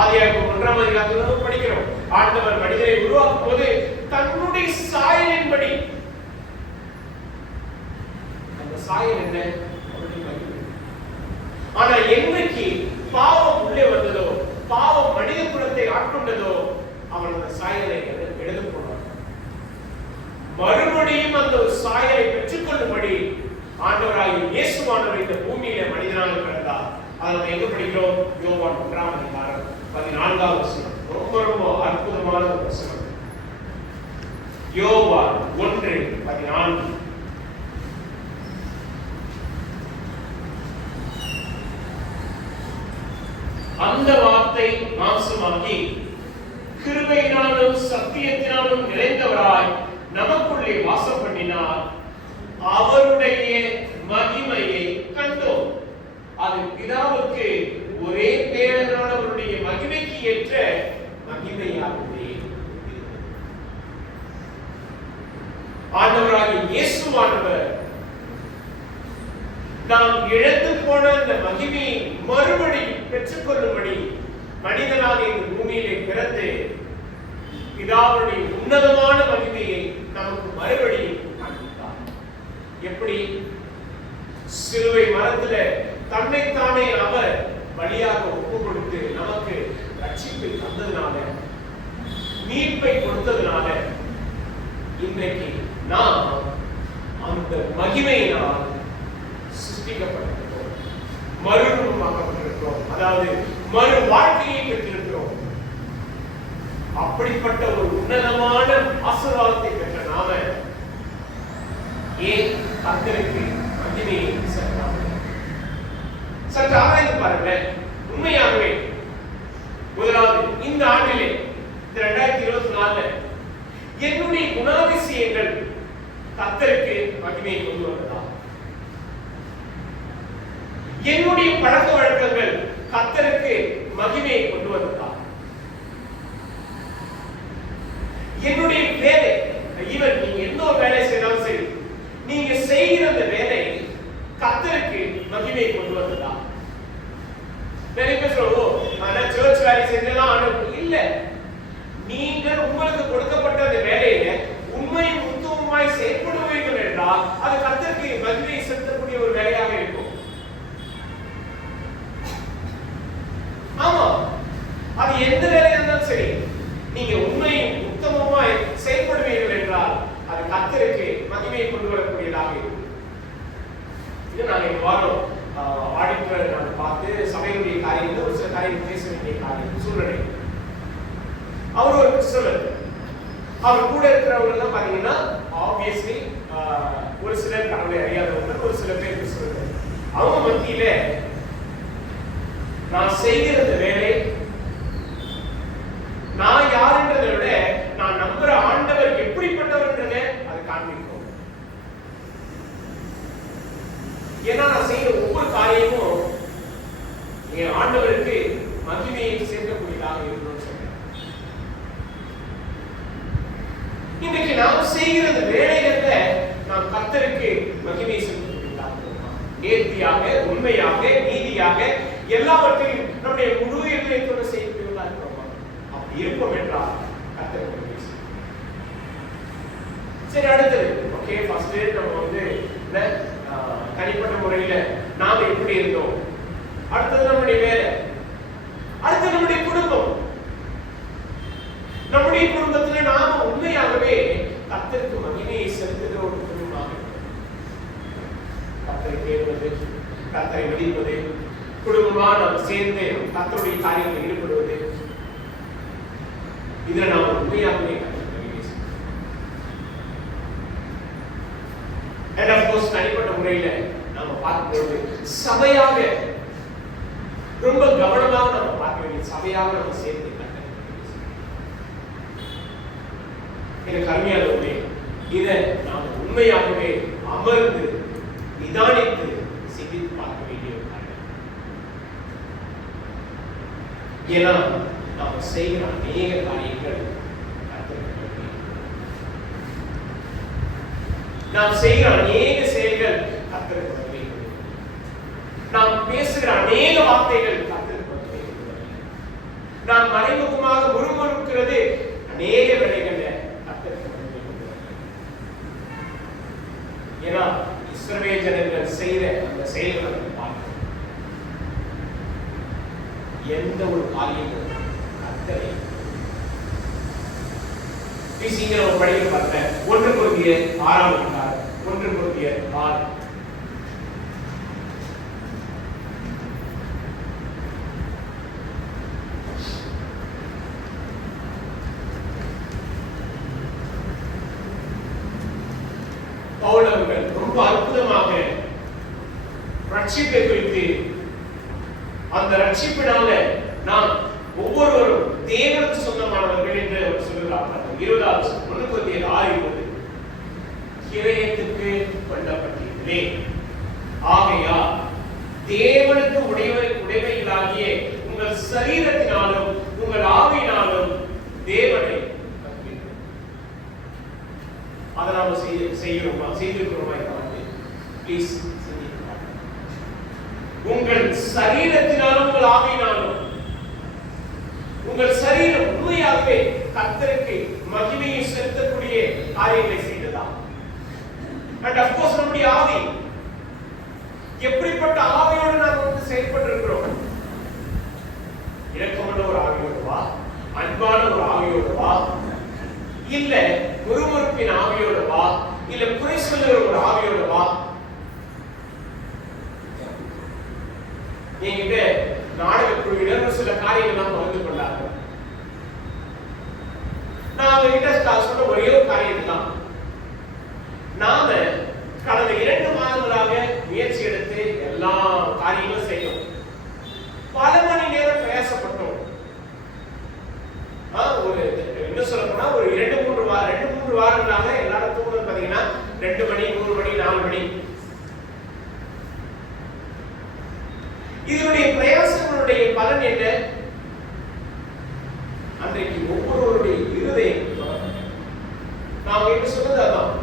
ஆதியாகமம் 1ஆம் அதிகாரத்தில் படிக்கிறோம், ஆண்டவர் மனிதனை உருவாக்கும் போது தன்னுடைய சாயலின்படி, அந்த சாயல் என்ன? அவருடைய மகிமை. ஆனா என்றைக்கு பாவம் உள்ளே வந்ததோ, பாவம் மனித குலத்தை ஆட்கொண்டதோ, அவன் அந்த சாயலை எடுத்து போனான். மறுபடியும் அந்த ஒரு சாயலை பெற்றுக்கொள்ளும்படி ஆண்டவராகிய இயேசுவானவர் இந்த பூமியில மனிதனாக பிறந்தார். அதை நம்ம எங்க படிக்கிறோம்? யோவான் 1ஆம் அதிகாரம் 14ஆம் வசனம். ரொம்ப ரொம்ப அற்புதமான ஒரு வசனம். யோவான் 1:14. அந்த வார்த்தை மாம்சமாகி கிருபையினாலும் சத்தியத்தினாலும் நிறைந்தவராய் நமக்குள்ளே வாசம் பண்ணினார். அவருடைய மகிமையை கண்டோம். அது பிதாவுக்கு ஒரே பேரனானவருடைய மகிமைக்கு ஏற்ற மகிமையாகவே. ஆண்டவராகிய இயேசுவானவர் நாம் இழந்து போன அந்த மகிமையை மறுபடியும் பெற்றுக்கொள்ளும்படி மனிதனாக இந்த பூமியிலே பிறந்து பிதாவுடைய உன்னதமான மகிமையை நமக்கு மறுபடியும் காண்பித்தார். எப்படி? சிலுவை மரத்துல தன்னைத்தானே அவர் பலியாக ஒப்பு கொடுத்து நமக்கு ரட்சிப்பை தந்ததுனால, மீட்பை கொடுத்ததுனால, இன்றைக்கு நாம் அந்த மகிமையினால் சிருஷ்டிக்கப்பட்டிருக்கிறோம், மறுரூபமாக்கப்பட்டிருக்கிறோம், அதாவது மறு வாழ்க்கையை பெற்றிருக்கிறோம். அப்படிப்பட்ட ஒரு உன்னதமான ஆசீர்வாதத்தை பெற்ற நாம ஏன் கர்த்தருக்கு மகிமையை செலுத்தாமல்? சற்று ஆராய்ந்து பாருங்க. உண்மையாகவே முதலாவது இந்த ஆண்டிலே, இந்த 2024 என்னுடைய குணாதிசயங்கள் கர்த்தருக்கு மகிமையை கொண்டு வந்ததா? என்னுடைய பழக்க வழக்கங்கள் கர்த்தருக்கு மகிமையை கொண்டு வந்ததா? என்னுடைய வேலை, ஈவன் நீங்க எந்த ஒரு வேலை செய்தாலும் சரி, நீங்க செய்கிற அந்த வேலை கர்த்தருக்கு மகிமையை கொண்டு வந்ததா? நிறைய பேர் சொல்லுவோம், ஆனா சர்ச் வேலை செஞ்செல்லாம் ஆண்டவர் இல்ல. நீங்கள் உங்களுக்கு கொடுக்கப்பட்ட அந்த வேலையை உண்மையும் உத்தமமாய் செயல்படுவீர்கள் என்றால் அது கர்த்தருக்கு மகிமையை செலுத்தக்கூடிய ஒரு வேலையாக இருக்கும். ஆமா, அது எந்த வேலையா இருந்தாலும் சரி, நீங்க உண்மையும் உத்தமமாய் செயல்படுவீர்கள் என்றால் அது கர்த்தருக்கு மகிமையை கொண்டு வரக்கூடியதாக இருக்கும். இது நாங்க இந்த வாரம் ஆடிட்டர் நான் பார்த்து சபையுடைய காரியங்கள் ஒரு சில காரியம் பேச வேண்டிய காரியம் சூழ்நிலை. அவர் ஒரு கிறிஸ்தவர். அவர் கூட இருக்கிறவங்க தான் பாத்தீங்கன்னா ஆப்வியஸ்லி ஒரு சிலர் கடவுளை அறியாதவங்க, ஒரு சில பேர் கிறிஸ்தவர்கள். அவங்க மத்தியில நான் செய்கிற இந்த வேலை, நான் யாருன்றதை விட நான் நம்புற ஆண்டவர் எப்படிப்பட்டவர்ன்றத அது காண்பிக்கும். ஏன்னா நான் செய்யற ஒவ்வொரு காரியமும் என் ஆண்டவருக்கு மகிமையை சேர்க்கக்கூடியதாக இருக்கணும்னு சொல்றேன். இன்னைக்கு நாம் செய்கிற இந்த வேலைகள்ல நாம் கர்த்தருக்கு மகிமை செலுத்தக்கூடியதாக இருக்கணும். நேர்த்தியாக, உண்மையாக, நீதியாக எல்லாவற்றையும் நம்முடைய முழு இதயத்தோடு செய்யக்கூடியவர்களாக இருக்கிறோமா? அப்படி இருப்போம் என்றால் கர்த்தருக்கு மகிமை செய்யும். சரி, அடுத்தது ஓகே, ஃபர்ஸ்ட் நம்ம வந்து தனிப்பட்ட முறையில நாம எப்படி இருந்தோம். அடுத்தது நம்முடைய வேலை. அடுத்து நம்முடைய குடும்பம். நம்முடைய குடும்பத்தில் நாம உண்மையாகவே கர்த்தருக்கு மகிமையை செலுத்துகிற ஒரு குடும்பமாக கர்த்தரை தேடுவது, கர்த்தரை மதிப்பது, குடும்பமா நாம் சேர்ந்து கர்த்தருடைய காரியங்களில் ஈடுபடுவது, இதுல நாம் உண்மையாகவே and of course தனிப்பட்ட முறையில நாம பார்க்கும்போது சபையாக ரொம்ப கவனமாக நம்ம பார்க்க வேண்டிய சபையாக நம்ம சேர்ந்து எனக்கு அருமையான உண்மை. இதை நாம் உண்மையாகவே அமர்ந்து நிதானித்து சிந்தித்து பார்க்க வேண்டிய ஒரு காரியம். ஏன்னா நாம் செய்கிற அநேக காரியங்கள் நாம் செய்கிற அநேக செயல்கள் கர்த்தருக்கு மகிமை. நாம் பேசுகிற அநேக வார்த்தைகள் கர்த்தருக்கு மகிமை. நாம் மறைமுகமாக முறுமுறுக்கிறது அநேக வேளைகள்ல கர்த்தருக்கு மகிமை. ஏன்னா இஸ்ரவேல் ஜனங்கள் செய்த அந்த செயல்களை பார்க்கிறோம். எந்த ஒரு காரியமும் கர்த்தரை சீக்கிரம் ஒரு படிக்க பார்த்தேன். 1 கொரிந்தியர் 6ஆம் அதிகாரம் 1 கொரிந்தியர் 6. பவுல் அவர்கள் ரொம்ப அற்புதமாக ரட்சிப்பை குறித்து, அந்த ரட்சிப்பினால நாம் ஒவ்வொருவரும் தேவனுக்கு சொந்தமானவர்கள் என்று அவர் சொல்லுகிறார். 20 1 கொரிந்தியர் 6:20 கிரயத்துக்கு கொல்லப்பட்டீர்களே, ஆகையால் தேவனுக்கு உடைமைகளாகிய உங்கள் சரீரத்தினாலும் உங்கள் ஆவியினாலும் தேவனை அதை நாம் செய்திருக்கிறோமா? ப்ளீஸ் உங்கள் சரீரத்தினாலும் உங்கள் ஆவியினாலும், உங்கள் சரீரம் உண்மையாகவே கர்த்தருக்கு மகிமையை செலுத்தக்கூடிய காரியங்களை செய்ததா? and of course நம்முடைய ஆவி எப்படிப்பட்ட ஆவியோடு நாம் வந்து செயல்பட்டு இருக்கிறோம்? இரக்கமான ஒரு ஆவியோடுவா, அன்பான ஒரு ஆவியோடுவா, இல்ல முறுமுறுப்பின் ஆவியோடுவா, இல்ல குறை சொல்லுகிற ஒரு ஆவியோடுவா? என்கிட்ட நாடக குழுவினர் சில காரியங்கள் பகிர்ந்து கொண்டார்கள். நான் அவங்ககிட்ட சொன்ன ஒரே ஒரு காரியம் தான், நாம கடந்த 2 மாதங்களாக முயற்சி எடுத்து எல்லா காரியங்களும் செய்யணும். பல மணி நேரம் பிரயாசப்பட்டோம். ஒரு என்ன சொல்ல போனா ஒரு 2-3 வாரங்களாக எல்லாரும் தூங்குறது பாத்தீங்கன்னா 2 மணி 3 மணி 4 மணி. இதனுடைய பிரயாசங்களுடைய பலன் என்ன? அன்றைக்கு ஒவ்வொருவருடைய இருதயம் நாம் என்ன சொன்னது அதான்,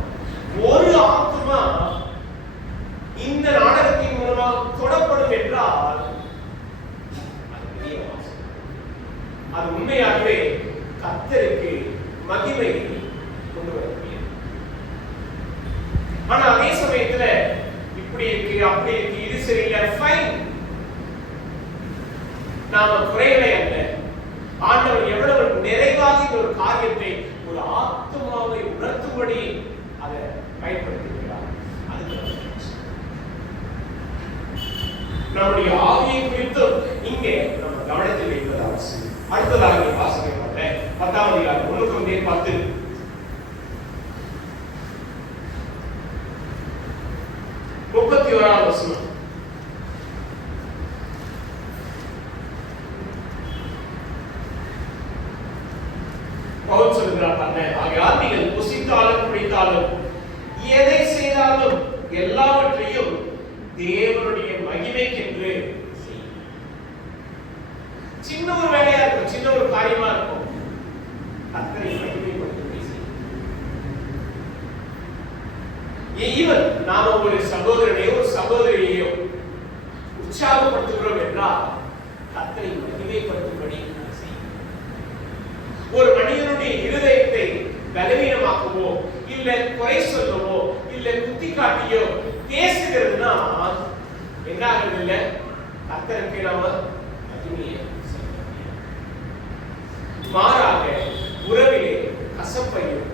ஒரு ஆத்மா இந்த நாடகத்தின் மூலமாக தொடப்படும் என்றால் அது உண்மையாகவே கர்த்தருக்கு மகிமை கொண்டு வரக்கூடிய. ஆனா அதே சமயத்துல இப்படி இருக்கு அப்படி இருக்கு இது சரியில்லை, ஃபைன், நாம குறைகளை அல்ல, ஆண்டவர் எவ்வளவு நிறைவாக இந்த ஒரு காரியத்தை ஒரு ஆத்மாவை உணர்த்தும்படி அதை பயன்படுத்துகிறார். நம்முடைய ஆவியை குறித்து இங்கே நம்ம கவனத்தில் வைப்பது அவசியம். அடுத்ததாக வாசிக்க பார்த்தேன் 10ஆம் அதிகாரம் 1 கொரிந்தியர் 10 31ஆம் வசனம். பவுல் சொல்கிறார் பாருங்க, ஆகையால் நீங்கள் புசித்தாலும் குடித்தாலும் எதை செய்தாலும் எல்லாவற்றையும் தேவனுடைய மகிமைக்கென்று செய்யுங்கள். சின்ன ஒரு வேலையா இருக்கும், சின்ன ஒரு காரியமா இருக்கும், கர்த்தரை மகிமைப்படுத்தி செய்யுங்கள். ஈவன் நாம ஒரு சகோதரனையோ ஒரு சகோதரியையோ உற்சாகப்படுத்துகிறோம் என்றால் கர்த்தரை மகிமைப்படுத்தும்படி ஒரு மனிதனுடைய இருதயத்தை பலவீனமாக்கவோ இல்ல குறை சொல்லவோ இல்ல குத்தி காட்டியோ பேசுகிறதுனா என்ன ஆகுது? இல்ல கர்த்தருக்கு நாம மகிமையை மாறாக உறவிலே கசப்பையும்,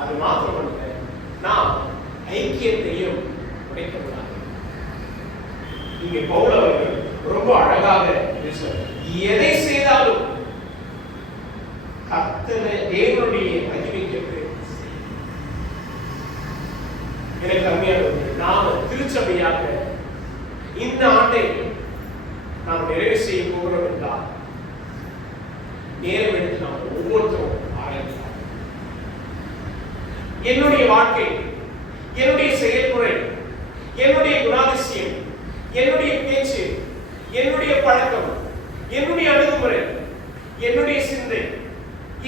அது மாத்திரமல்ல, நாம் ஐக்கியத்தையும் உடைக்கக்கூடாது. இங்கே பவுல் அவர்கள் ரொம்ப அழகாக பேசுவார். எதை செய்தாலும் கர்த்தரை தேவனுடைய மகிமைக்கு எனக்கு அருமையானது. நாம் திருச்சபையாக இந்த ஆண்டை நாம் நிறைவு செய்ய போகிறோம் என்றால் நேரம் எடுத்து நாம் ஒவ்வொருத்தரும் ஆராய்ச்சி. என்னுடைய வாழ்க்கை, என்னுடைய செயல்முறை, என்னுடைய குணாதிசயம், என்னுடைய பேச்சு, என்னுடைய பழக்கம், என்னுடைய அணுகுமுறை, என்னுடைய சிந்தை,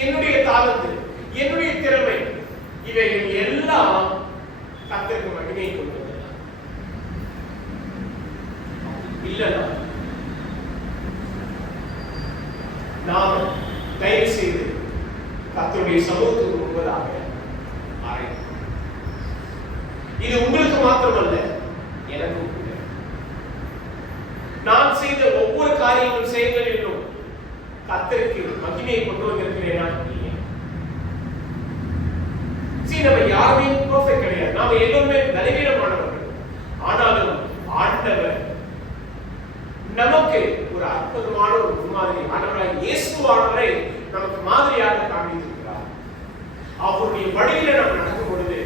என்னுடைய தாளத்து, என்னுடைய திறமை, இவைகள் எல்லாம் கர்த்தருக்கு மகிமையை கொண்டு வந்தது. இல்லைன்னா நாம் தயவு செய்து கர்த்தருடைய சமூகத்துக்கு முன்பதாக ஆராய்ந்து, இது உங்களுக்கு மாத்திரமல்ல, எனக்கும் கூட. நான் செய்த ஒவ்வொரு காரியங்களும் செயல்களிலும் கர்த்தருக்கு மகிமையை கொண்டு வந்திருக்கிறேனா? நம்ம யாருமே பெர்ஃபெக்ட் கிடையாது. நாம எல்லோருமே பலவீனமானவர்கள். ஆனாலும் ஆண்டவர் நமக்கு ஒரு அற்புதமான ஒரு முன்மாதிரி, ஆண்டவராய் இயேசுவானவரை நமக்கு மாதிரியாக காண்பித்திருக்கிறார். அவருடைய வழியில நாம் நடக்கும் பொழுது,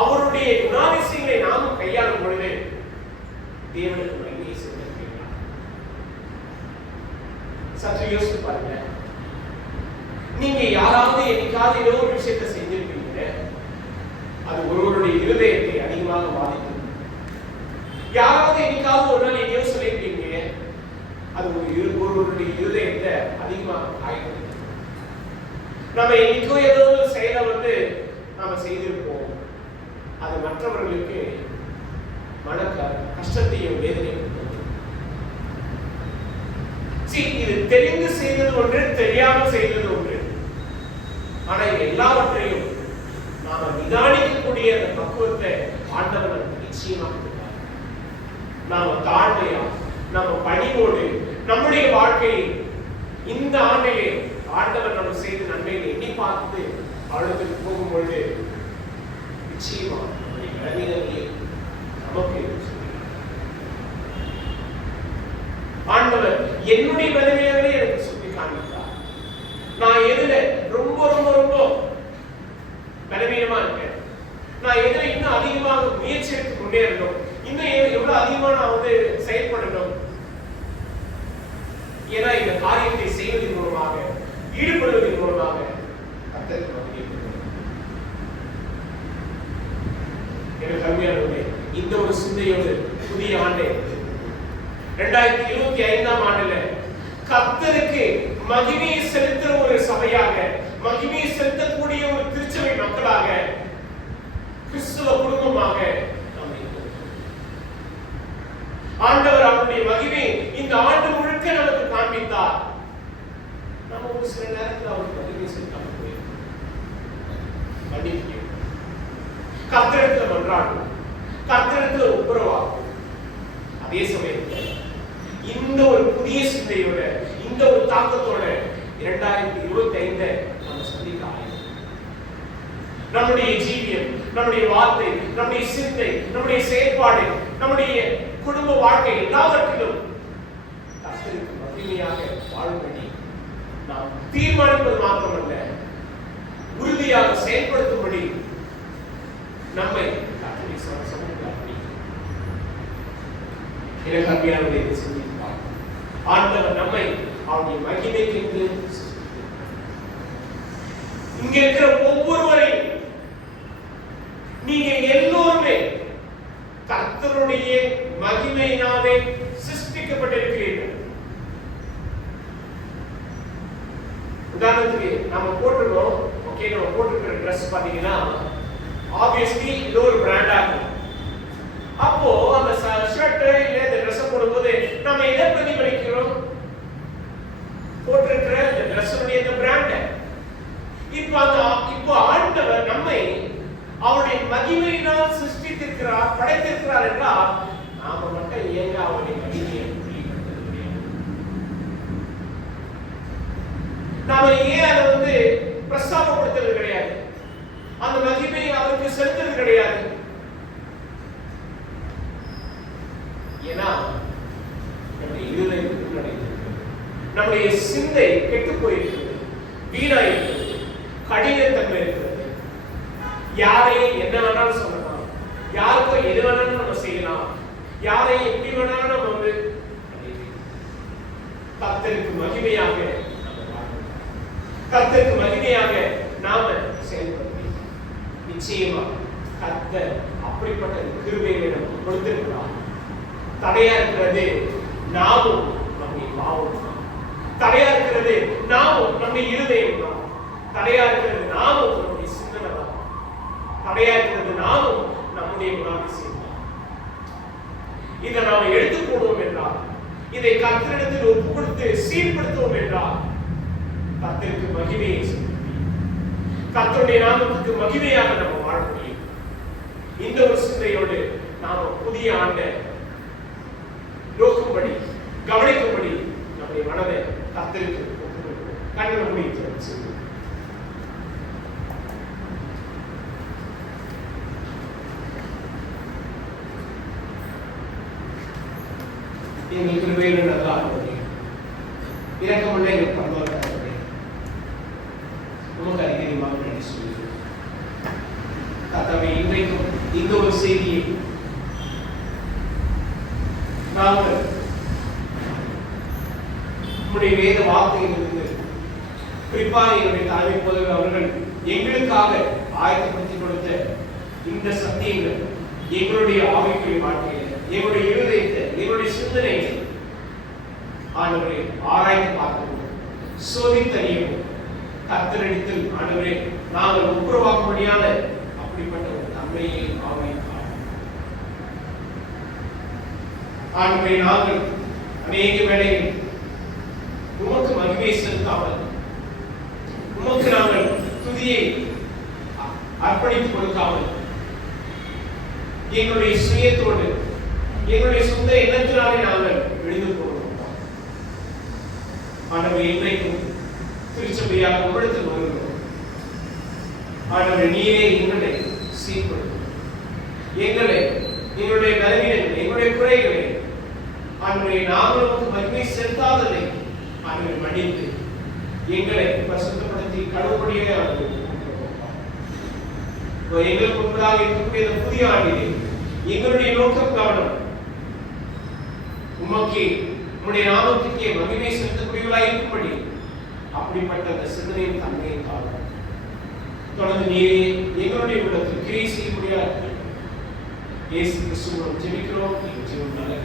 அவருடைய குணாதிசயங்களை நாமும் கையாளும் பொழுது தேவனுக்கு மகிமையை செலுத்துகிறார். சற்று யோசித்து பாருங்க. நீங்க யாராவது என்னைக்காவது ஏதோ ஒரு விஷயத்தை செஞ்சிருப்பீங்க, அது ஒருவருடைய இருதயத்தை அதிகமாக பாதிக்கும். யாராவது என்னைக்காவது ஒரு நாள் எங்கேயோ சொல்லியிருப்பீங்க, அது ஒருவருடைய இருதயத்தை அதிகமாக காயப்படுத்தும். நம்ம என்னைக்கோ ஏதோ ஒரு செயலை நாம செய்திருப்போம், அது மற்றவர்களுக்கு மன கஷ்டத்தையும் வேதனையும். இது தெரிந்து செய்தது ஒன்று, தெரியாமல் செய்தது ஒன்று. ஆனா எல்லாவற்றையும் நாம நிதானிக்கக்கூடிய அந்த பக்குவத்தை ஆண்டவர் நிச்சயமாக கொடுப்பார். நாம தாழ்மையா, நம்ம பணிவோடு நம்முடைய வாழ்க்கையை இந்த ஆண்டிலே ஆண்டவர் நம்ம செய்த நன்மையை எண்ணி பார்த்து அவளுக்கு போகும்பொழுது நிச்சயமா நம்முடைய பலவீனங்களை நமக்கு ஆண்டவர் என்னுடைய பலவீனங்களை எனக்கு சொல்லி காண்பித்தார். நான் எதுல ரொம்ப ரொம்ப ரொம்ப பலவீனமா இருக்கேன், நான் எதுல இன்னும் அதிகமாக முயற்சி எடுத்து முன்னேறணும், இன்னும் எவ்வளவு அதிகமா நான் செயல்படணும். ஏன்னா இந்த காரியத்தை செய்வதன் மூலமாக, ஈடுபடுவதன் மூலமாக கர்த்தருக்கு மகிமை கொடுக்கிறது. எனக்கு அருமையானவர்களே, இந்த ஒரு சிந்தையோடு புதிய ஆண்டை 2025ஆம் ஆண்டுல கர்த்தருக்கு மகிமையை செலுத்துற ஒரு சபையாக, மகிமையை செலுத்தக்கூடிய ஒரு திருச்சபை மக்களாக, கிறிஸ்துவ குடும்பமாக நாம் இருக்கிறோம். ஆண்டவர் அவருடைய மகிமை இந்த ஆண்டு முழுக்க நமக்கு காண்பித்தார். நம்ம ஒரு சில நேரத்தில் அவருக்கு மகிமை செலுத்தாமல் போயிருக்கோம். மன்னிக்கிறோம். கர்த்தரிடத்தில் மன்றாடுவோம், கர்த்தரிடத்தில் ஒப்புரவாகும். அதே சமயத்தில் இந்த ஒரு புதிய சிந்தையோட, இந்த ஒரு தாக்கத்தோட 2025 நம்ம சந்திக்க ஆரம்பிக்கிறோம். நம்முடைய ஜீவியம், நம்முடைய வார்த்தை, நம்முடைய சிந்தை, நம்முடைய செயல்பாடு, நம்முடைய குடும்ப வாழ்க்கை எல்லாவற்றிலும் கர்த்தருக்கு மகிமையாக வாழும்படி நாம் தீர்மானிப்பது மாத்திரமல்ல, உறுதியாக செயல்படுத்தும்படி நம்மை கர்த்தருடைய சமூகத்தில் அர்ப்பணிக்கிறோம். எனக்கு அருமையானவர்களே, சிந்திப்பார். ஆண்டவர் நம்மை அவருடைய மகிமைக்கு இங்க இருக்கிற ஒவ்வொருவரையும் நீங்க எல்லோருமே கர்த்தருடைய மகிமையினாலே சிருஷ்டிக்கப்பட்டிருக்கிறீர்கள். உதாரணத்துக்கு நம்ம போட்டுருக்கோம், ஓகே, நம்ம போட்டுருக்கிற ட்ரெஸ் பாத்தீங்கன்னா ஆப்வியஸ்லி இது ஒரு பிராண்டா இருக்கும். அப்போ அந்த ஷர்ட் இல்ல இந்த ட்ரெஸ் போடும்போது நம்ம எதை பிரதிபலிக்கிறோம்? போட்டிருக்கிற இந்த ட்ரெஸ்ஸுடைய இந்த பிராண்ட். இப்போ ஆண்டவர் நம்மை அவருடைய மகிமையினால் சிருஷ்டித்திருக்கிறார், படைத்திருக்கிறார் என்றால் நாம மட்டும் ஏங்க அவருடைய மகிமையை வெளிப்படுத்த முடியாது? நாம ஏன் அதை வந்து பிரஸ்தாபப்படுத்துறது கிடையாது, அந்த மகிமையை அவருக்கு செலுத்துறது கிடையாது. ஏன்னா நம்முடைய இருதயம் நடைபெறுகிறது, நம்முடைய சிந்தை கெட்டு போயிருக்கிறது, வீணாயிருக்கிறது, கடினத்தன்மை இருக்கிறது. யாரையும் என்ன வேணாலும் சொல்லலாம், யாருக்கோ எது வேணாலும் நம்ம செய்யலாம், யாரையும் எப்படி வேணாலும் நம்ம வந்து கர்த்தருக்கு மகிமையாக கர்த்தருக்கு மகிமையாக நாம செயல்படுவோம். நிச்சயமா கர்த்தர் அப்படிப்பட்ட கிருபையை நமக்கு கொடுத்திருக்கிறார். தடையா இருக்கிறது நாமும் நம்முடைய பாவம் தான், தடையா இருக்கிறது நாமும் நம்முடைய இருதயம் தான், தடையா இருக்கிறது நாமும் நம்முடைய சிந்தனை தான், தடையா இருக்கிறது நாமும் நம்முடைய குணாதிசயம் தான். இதை நாம எடுத்து போடுவோம் என்றால், இதை கர்த்தரிடத்தில் ஒப்பு கொடுத்து சீர்படுத்துவோம் என்றால் கர்த்தருக்கு மகிமையை செலுத்தி கர்த்தருடைய நாமத்துக்கு மகிமையாக நம்ம வாழ முடியும். இந்த ஒரு சிந்தையோடு நாம புதிய ஆண்டை நோக்கும்படி கவனிக்கும்படி நம்முடைய மனதை கர்த்தருக்கு கண்ணை முடித்து செய்வோம். எங்கள் கிருபையில் நல்லா இரக்கமுள்ள எங்கள் பரலோக தகப்பனே, உமக்கு அதிகமாக நன்றி சொல்கிறோம். கர்த்தாவே, இன்றைக்கும் இந்த ஒரு செய்தியை நாங்கள் உம்முடைய வேத வார்த்தையிலிருந்து குறிப்பாக என்னுடைய தலைமை போதவர் அவர்கள் எங்களுக்காக ஆயத்தப்படுத்திக் கொடுத்த இந்த சத்தியங்கள் எங்களுடைய ஆவிக்குரிய வாழ்க்கையில, எங்களுடைய இருதயத்தை, எங்களுடைய சிந்தனையை ஆண்டவரே ஆராய்ந்து பார்க்கவும் சோதித்தறியவும் கர்த்தரிடத்தில் ஆண்டவரே நாங்கள் ஒப்புரவாக்கும்படியான அப்படிப்பட்ட ஒரு தன்மையை ஆராய்ந்தார். ஆண்டவரே, நாங்கள் அநேக வேளையில் உமக்கு மகிமை செலுத்தாமல், உமக்கு நாங்கள் துதியை அர்ப்பணித்துக் கொடுக்காமல், எங்களுடைய சுயத்தோடு எங்களுடைய சொந்த எண்ணத்தினாலே நாங்கள் விழுந்து போகிறோம். ஆண்டவரே, இன்றைக்கும் திருச்சபையாக உம்மிடத்தில் வருகிறோம். ஆண்டவரே, நீரே எங்களை சீர்படுத்தும், எங்களை எங்களுடைய பலவீனங்களை, எங்களுடைய குறைகளை ஆண்டவரே நாங்கள் உமக்கு மகிமை செலுத்தாததை ஆண்டவரே மன்னித்து எங்களை பரிசுத்தப்படுத்தி கழுவும்படியாக எங்களுக்கு முன்பதாக இருக்கக்கூடிய புதிய ஆண்டிலே எங்களுடைய நோக்கம் கவனம் உமக்கு உம்முடைய நாமத்துக்கே மகிமை செலுத்தக்கூடியவர்களாக இருக்கும்படி அப்படிப்பட்ட அந்த சிந்தனையின் தன்மையை காணும். தொடர்ந்து நீரே எங்களுடைய உள்ளத்தில் கிரியை செய்ய முடியாது. இயேசு கிறிஸ்துவிடம் ஜெபிக்கிறோம். ஜீவன் நல்ல